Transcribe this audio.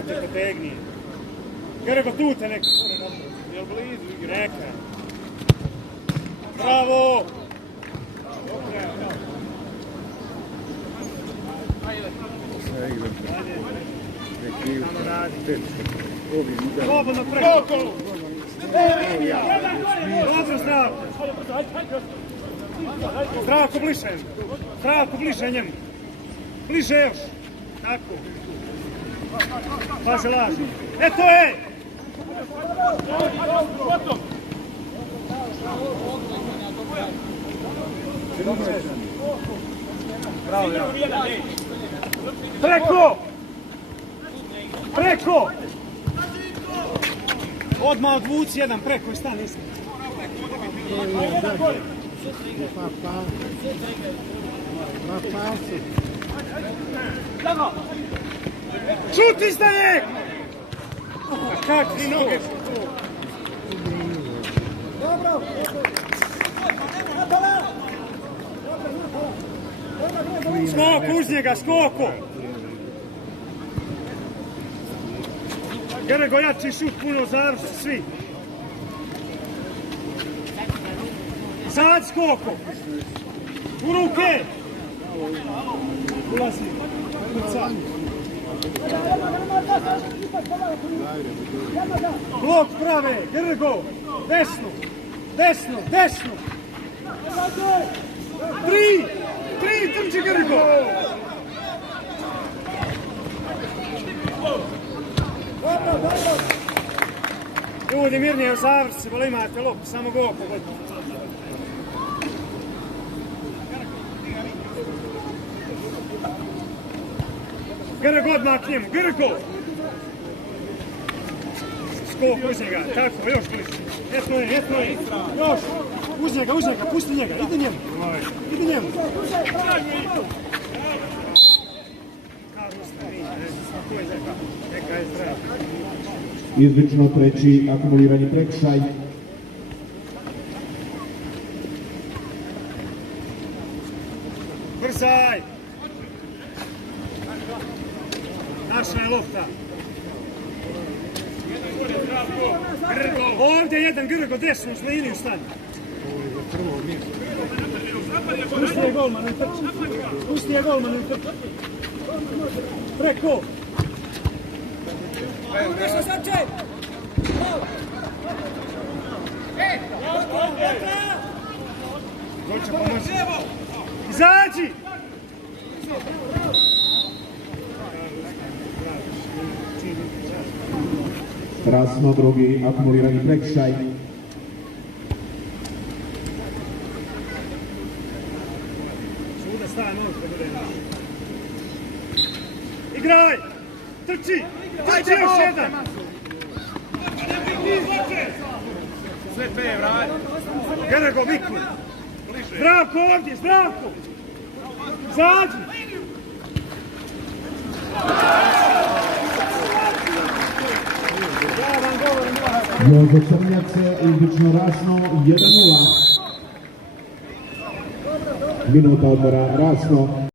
Ajde, potegni. Grgo, tu te neko skoro napravi. Jel blizu igre? Neka. Bravo! Slobodno preko! Dobro, Zdravko! Zdravko, bliže! Zdravko, bliže njemu! Bliže još! Tako! Pa se laži! Eto je! Bravo, preko! Preko! Odmah odvuci jedan preko i stani isti. Čuti stane! Kakvi noge su tu? Skok uz njega, skoku! Grgo, jači šut, puno završi, svi. Sad skoko. U ruke. Ulazi. Kuca. Blok prave, Grgo. Desno. Desno, desno. 3 trči Grgo. Ljudi, mirnije u završi, voli imate lop, samo go pogodite. Grgo odmah k njemu, Grgo! Skok uz njega, tako, još bliže. Etno je, još! Uz njega, pusti njega, idi njemu. Idi njemu. Neka je zdrav. Izlično treći akumulirani prekršaj. Brzaj! Naša je lopta. Grgo! Ovdje jedan Grgo, desno, uz liniju stani. Pusti je golman, ne trči. Preko! Hoće pomoći. Izađi! Rasno drugi akumulirani prekršaj. Svuda staje nož da bude naš. Igraj! Trči još jedan! Sve te vrati. Grgo, vikni. Zdravko ovdje, Zdravko! Zađi! Jozo Crnjac, izlično Rasno 1:0. Minuta odmora Rasno.